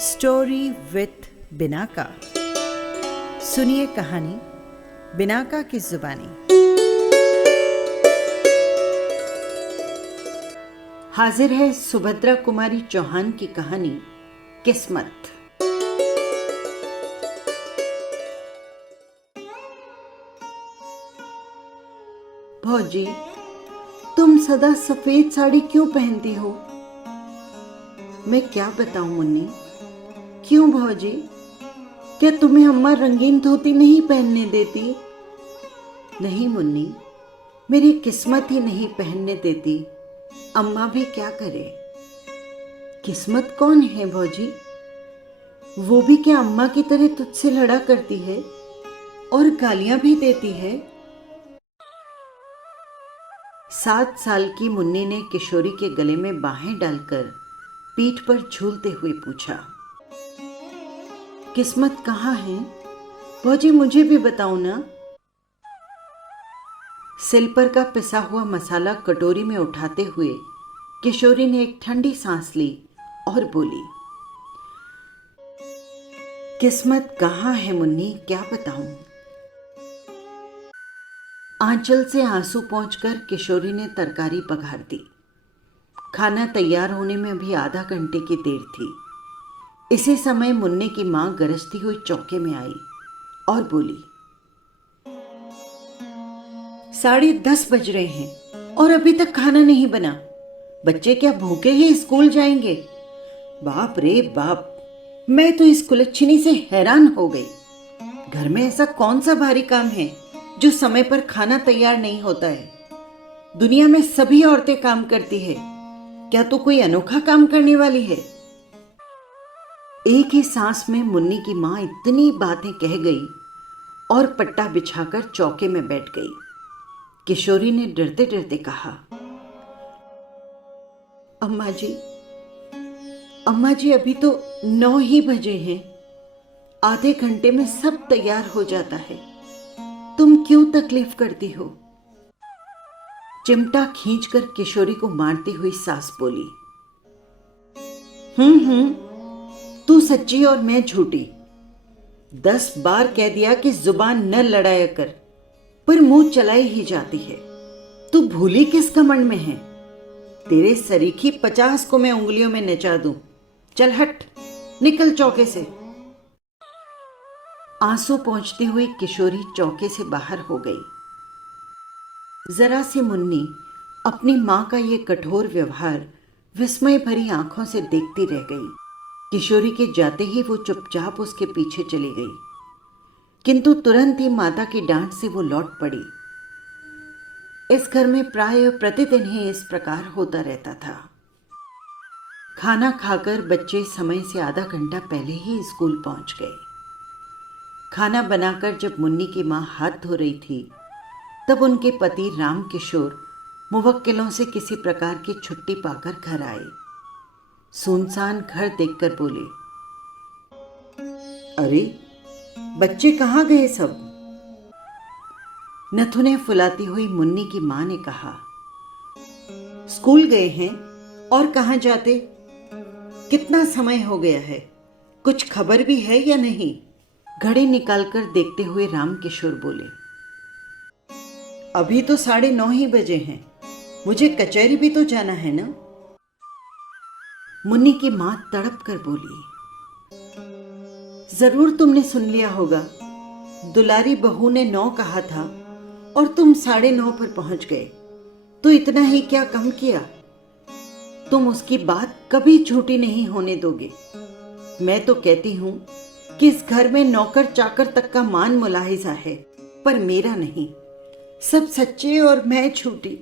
Story with Binaca. सुनिए कहानी Binaca की जुबानी। हाजिर है सुभद्रा कुमारी चौहान की कहानी किस्मत। भौजी, तुम सदा सफेद साड़ी क्यों पहनती हो? मैं क्या बताऊं मुन्नी। क्यों भौजी, क्या तुम्हें अम्मा रंगीन धोती नहीं पहनने देती? नहीं मुन्नी, मेरी किस्मत ही नहीं पहनने देती। अम्मा भी क्या करे। किस्मत कौन है भौजी? वो भी क्या अम्मा की तरह तुझसे लड़ा करती है और गालियां भी देती है? 7 साल की मुन्नी ने किशोरी के गले में बाहें डालकर पीठ पर झूलते हुए पूछा, किस्मत कहाँ है भौजी, मुझे भी बताओ ना। सिल पर का पिसा हुआ मसाला कटोरी में उठाते हुए किशोरी ने एक ठंडी सांस ली और बोली, किस्मत कहाँ है मुन्नी, क्या बताऊं। आंचल से आंसू पोंछकर किशोरी ने तरकारी पघार दी। खाना तैयार होने में अभी आधा घंटे की देर थी। इसी समय मुन्ने की मां गरजती हुई चौके में आई और बोली, 10:30 बज रहे हैं और अभी तक खाना नहीं बना। बच्चे क्या भूखे ही स्कूल जाएंगे? बाप रे बाप, मैं तो इस कुलच्छनी से हैरान हो गई। घर में ऐसा कौन सा भारी काम है जो समय पर खाना तैयार नहीं होता है? दुनिया में सभी औरतें काम करती है, क्या तो कोई अनोखा काम करने वाली है? एक ही सांस में मुन्नी की मां इतनी बातें कह गई और पट्टा बिछाकर चौके में बैठ गई। किशोरी ने डरते डरते कहा, अम्मा जी अभी तो 9 ही बजे हैं। आधे घंटे में सब तैयार हो जाता है। तुम क्यों तकलीफ करती हो? चिमटा खींचकर किशोरी को मारती हुई सास बोली, तू सच्ची और मैं झूठी। 10 बार कह दिया कि जुबान न लड़ाया कर, पर मुंह चलाई ही जाती है। तू भूली किस घमंड में है? तेरे सरीखी 50 को मैं उंगलियों में नचा दूं। चल हट, निकल चौके से। आंसू पोंछती हुई किशोरी चौके से बाहर हो गई। जरा सी मुन्नी अपनी मां का ये कठोर व्यवहार विस्मय भरी आंखों से देखती रह गई। किशोरी के जाते ही वो चुपचाप उसके पीछे चली गई, किंतु तुरंत ही माता की डांट से वो लौट पड़ी। इस घर में प्राय प्रतिदिन ही इस प्रकार होता रहता था। खाना खाकर बच्चे समय से आधा घंटा पहले ही स्कूल पहुंच गए। खाना बनाकर जब मुन्नी की मां हाथ धो रही थी, तब उनके पति राम किशोर मुवक्किलों से किसी प्रकार की छुट्टी पाकर घर आए। सुनसान घर देखकर बोले, अरे बच्चे कहाँ गए सब? नथुने फुलाती हुई मुन्नी की मां ने कहा, स्कूल गए हैं और कहाँ जाते? कितना समय हो गया है, कुछ खबर भी है या नहीं? घड़ी निकालकर देखते हुए राम किशोर बोले, अभी तो 9:30 ही बजे हैं, मुझे कचहरी भी तो जाना है ना। मुन्नी की मां तड़प कर बोली, जरूर तुमने सुन लिया होगा, दुलारी बहू ने 9 कहा था और तुम 9:30 पर पहुंच गए, तो इतना ही क्या कम किया? तुम उसकी बात कभी झूठी नहीं होने दोगे। मैं तो कहती हूं कि इस घर में नौकर चाकर तक का मान मुलाहिजा है, पर मेरा नहीं। सब सच्चे और मैं झूठी।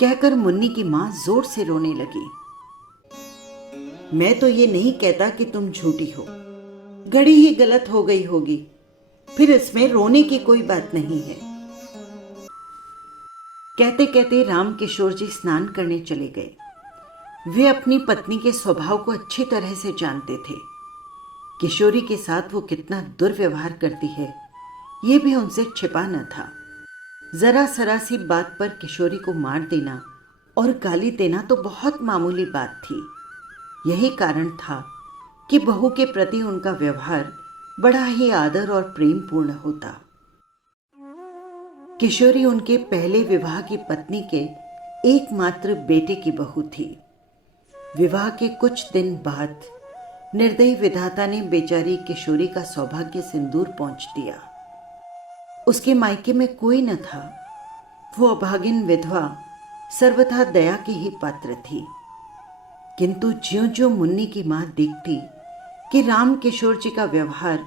कहकर मुन्नी की मां जोर से रोने लगी। मैं तो ये नहीं कहता कि तुम झूठी हो, घड़ी ही गलत हो गई होगी, फिर इसमें रोने की कोई बात नहीं है। कहते कहते राम किशोर जी स्नान करने चले गए। वे अपनी पत्नी के स्वभाव को अच्छी तरह से जानते थे। किशोरी के साथ वो कितना दुर्व्यवहार करती है, ये भी उनसे छिपा न था। जरा सरा सी बात पर किशोरी को मार देना और गाली देना तो बहुत मामूली बात थी। यही कारण था कि बहू के प्रति उनका व्यवहार बड़ा ही आदर और प्रेम पूर्ण होता। किशोरी उनके पहले विवाह की पत्नी के एकमात्र बेटे की बहू थी। विवाह के कुछ दिन बाद निर्दयी विधाता ने बेचारी किशोरी का सौभाग्य सिंदूर पोंछ दिया। उसके मायके में कोई न था। वो अभागिन विधवा सर्वथा दया की ही पात्र थी। किंतु ज्यों ज्यों मुन्नी की मां देखती कि राम किशोर जी का व्यवहार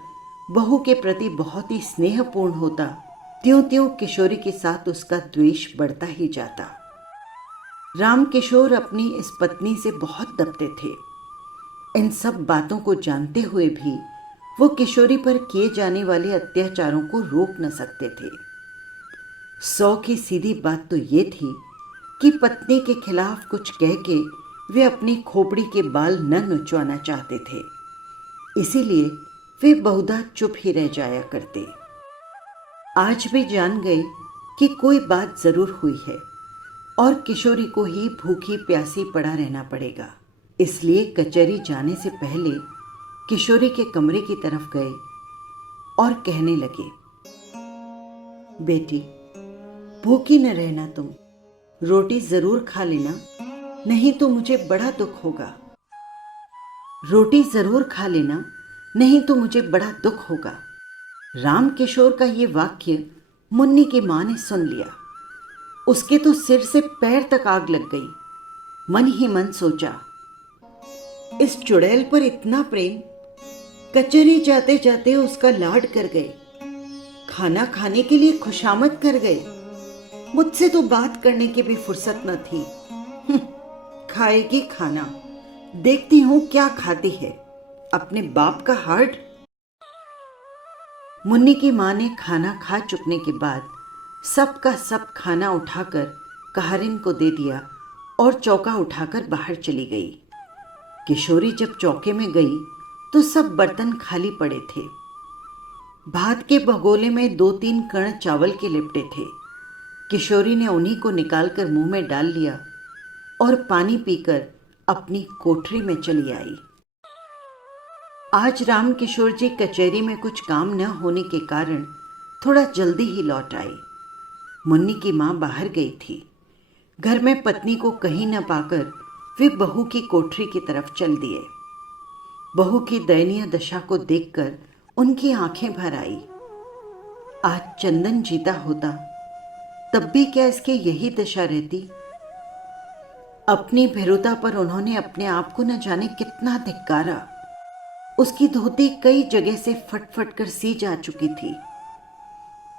बहू के प्रति बहुत ही स्नेहपूर्ण होता, त्यों त्यों किशोरी के साथ उसका द्वेष बढ़ता ही जाता। राम किशोर अपनी इस पत्नी से बहुत दबते थे। इन सब बातों को जानते हुए भी वो किशोरी पर किए जाने वाले अत्याचारों को रोक न सकते थे। 100 की सीधी बात तो ये थी कि पत्नी के खिलाफ कुछ कह के वे अपनी खोपड़ी के बाल न नुचवाना चाहते थे। इसीलिए वे बहुधा चुप ही रह जाया करते। आज भी जान गए कि कोई बात जरूर हुई है और किशोरी को ही भूखी प्यासी पड़ा रहना पड़ेगा। इसलिए कचहरी जाने से पहले किशोरी के कमरे की तरफ गए और कहने लगे, बेटी, भूखी न रहना तुम, रोटी जरूर खा लेना, नहीं तो मुझे बड़ा दुख होगा। रोटी जरूर खा लेना, नहीं तो मुझे बड़ा दुख होगा। राम किशोर का ये वाक्य मुन्नी की मां ने सुन लिया। उसके तो सिर से पैर तक आग लग गई। मन ही मन सोचा, इस चुड़ैल पर इतना प्रेम, कचहरी जाते जाते उसका लाड कर गए, खाना खाने के लिए खुशामद कर गए। मुझसे तो बात करने की भी फुर्सत न थी। खाएगी खाना, देखती हूं क्या खाती है, अपने बाप का हार्ट। मुन्नी की मां ने खाना खा चुकने के बाद सब का सब खाना उठाकर कहारिन को दे दिया और चौका उठाकर बाहर चली गई। किशोरी जब चौके में गई तो सब बर्तन खाली पड़े थे। भात के भगोले में 2-3 कण चावल के लिपटे थे। किशोरी ने उन्हीं को निकालकर मुंह में डाल लिया और पानी पीकर अपनी कोठरी में चली आई। आज राम किशोर जी कचहरी में कुछ काम न होने के कारण थोड़ा जल्दी ही लौट आए। मुन्नी की मां बाहर गई थी। घर में पत्नी को कहीं न पाकर वे बहू की कोठरी की तरफ चल दिए। बहू की दयनीय दशा को देखकर उनकी आंखें भर आई। आज चंदन जीता होता तब भी क्या इसकी यही दशा रहती। अपनी भीरुता पर उन्होंने अपने आप को न जाने कितना धिक्कारा। उसकी धोती कई जगह से फट फट कर सी जा चुकी थी।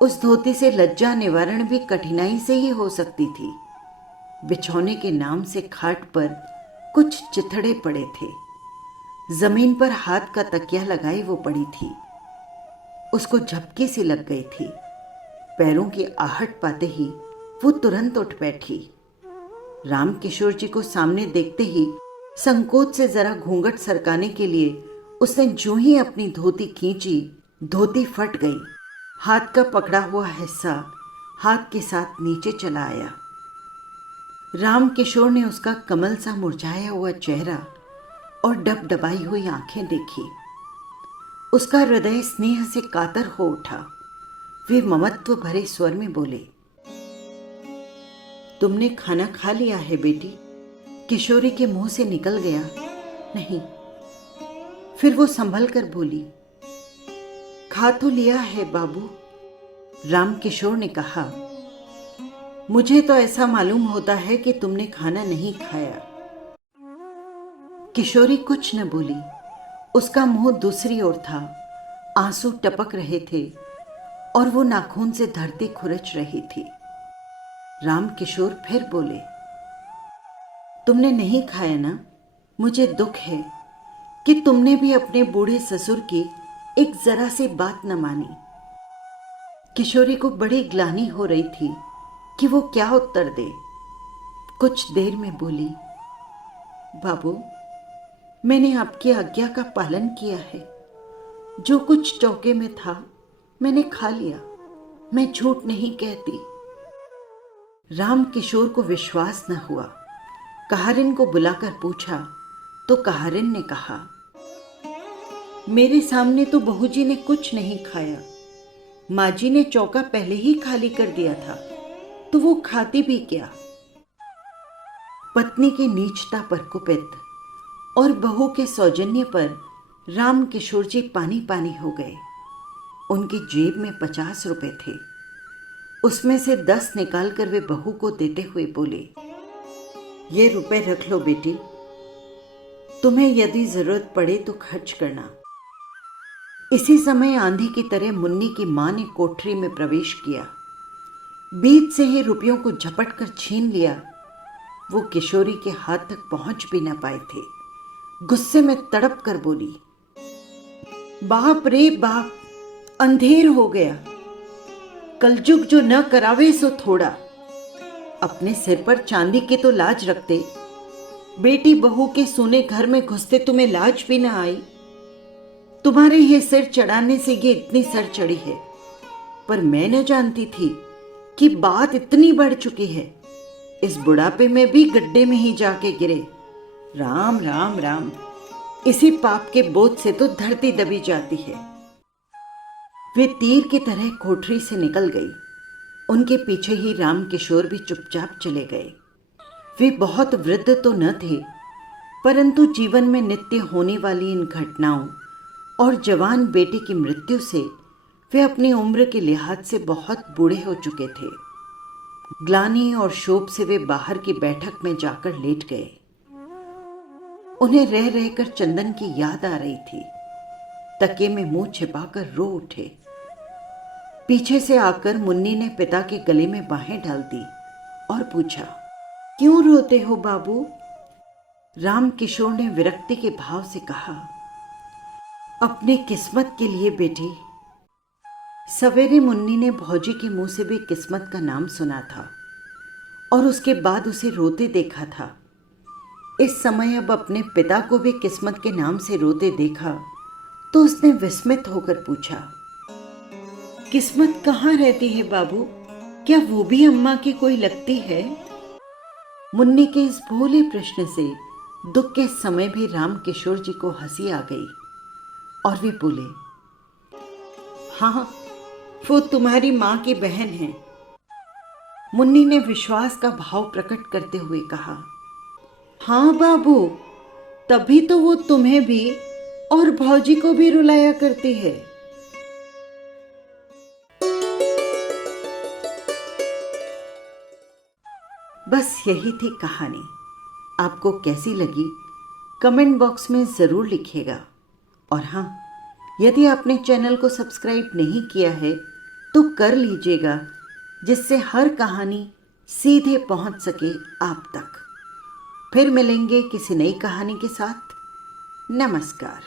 उस धोती से लज्जा निवारण भी कठिनाई से ही हो सकती थी। बिछौने के नाम से खाट पर कुछ चिथड़े पड़े थे। जमीन पर हाथ का तकिया लगाए वो पड़ी थी। उसको झपकी सी लग गई थी। पैरों की आहट पाते ही वो तुरंत उठ बैठी। राम किशोर जी को सामने देखते ही संकोच से जरा घूंघट सरकाने के लिए उसने जो ही अपनी धोती खींची, धोती फट गई। हाथ का पकड़ा हुआ हिस्सा हाथ के साथ नीचे चला आया। राम किशोर ने उसका कमल सा मुरझाया हुआ चेहरा और डबडबाई हुई आंखें देखी। उसका हृदय स्नेह से कातर हो उठा। वे ममत्व भरे स्वर में बोले, तुमने खाना खा लिया है बेटी? किशोरी के मुंह से निकल गया, नहीं। फिर वो संभल कर बोली, खा तो लिया है बाबू। राम किशोर ने कहा, मुझे तो ऐसा मालूम होता है कि तुमने खाना नहीं खाया। किशोरी कुछ न बोली। उसका मुंह दूसरी ओर था। आंसू टपक रहे थे और वो नाखून से धरती खुरच रही थी। राम किशोर फिर बोले, तुमने नहीं खाया ना? मुझे दुख है कि तुमने भी अपने बूढ़े ससुर की एक जरा सी बात न मानी। किशोरी को बड़ी ग्लानि हो रही थी कि वो क्या उत्तर दे। कुछ देर में बोली, बाबू, मैंने आपकी आज्ञा का पालन किया है। जो कुछ चौके में था मैंने खा लिया। मैं झूठ नहीं कहती। राम किशोर को विश्वास न हुआ। कहारिन को बुलाकर पूछा तो कहारिन ने कहा, मेरे सामने तो बहू जी ने कुछ नहीं खाया। माँ जी ने चौका पहले ही खाली कर दिया था, तो वो खाती भी क्या। पत्नी की नीचता पर कुपित और बहू के सौजन्य पर राम किशोर जी पानी पानी हो गए। उनकी जेब में 50 रुपए थे। उसमें से 10 निकालकर वे बहू को देते हुए बोले, ये रुपए रख लो बेटी, तुम्हें यदि जरूरत पड़े तो खर्च करना। इसी समय आंधी की तरह मुन्नी की मां ने कोठरी में प्रवेश किया। बीच से ही रुपयों को झपट कर छीन लिया। वो किशोरी के हाथ तक पहुंच भी न पाए थे। गुस्से में तड़प कर बोली, बाप रे बाप, अंधेर हो गया। कलजुग जो न करावे सो थोड़ा। अपने सिर पर चांदी की तो लाज रखते। बेटी बहू के सोने घर में घुसते तुम्हें लाज भी न आई। तुम्हारे ये सिर चढ़ाने से ये इतनी सर चढ़ी है, पर मैं न जानती थी कि बात इतनी बढ़ चुकी है। इस बुढ़ापे में भी गड्ढे में ही जाके गिरे। राम राम राम, इसी पाप के बोझ से तो धरती दबी जाती है। वे तीर की तरह कोठरी से निकल गई। उनके पीछे ही राम किशोर भी चुपचाप चले गए। वे बहुत वृद्ध तो न थे, परंतु जीवन में नित्य होने वाली इन घटनाओं और जवान बेटे की मृत्यु से वे अपनी उम्र के लिहाज से बहुत बूढ़े हो चुके थे। ग्लानि और शोक से वे बाहर की बैठक में जाकर लेट गए। उन्हें रह रहकर चंदन की याद आ रही थी। तकिए में मुंह छिपाकर रो उठे। पीछे से आकर मुन्नी ने पिता के गले में बाहें डाल दी और पूछा, क्यों रोते हो बाबू? राम किशोर ने विरक्ति के भाव से कहा, अपनी किस्मत के लिए बेटी। सवेरे मुन्नी ने भौजी के मुंह से भी किस्मत का नाम सुना था और उसके बाद उसे रोते देखा था। इस समय अब अपने पिता को भी किस्मत के नाम से रोते देखा तो उसने विस्मित होकर पूछा, किस्मत कहाँ रहती है बाबू? क्या वो भी अम्मा की कोई लगती है? मुन्नी के इस भोले प्रश्न से दुख के समय भी राम किशोर जी को हंसी आ गई और वे बोले, हाँ, वो तुम्हारी मां की बहन है। मुन्नी ने विश्वास का भाव प्रकट करते हुए कहा, हाँ बाबू, तभी तो वो तुम्हें भी और भौजी को भी रुलाया करती है। बस यही थी कहानी। आपको कैसी लगी कमेंट बॉक्स में ज़रूर लिखिएगा। और हाँ, यदि आपने चैनल को सब्सक्राइब नहीं किया है तो कर लीजिएगा, जिससे हर कहानी सीधे पहुंच सके आप तक। फिर मिलेंगे किसी नई कहानी के साथ। नमस्कार।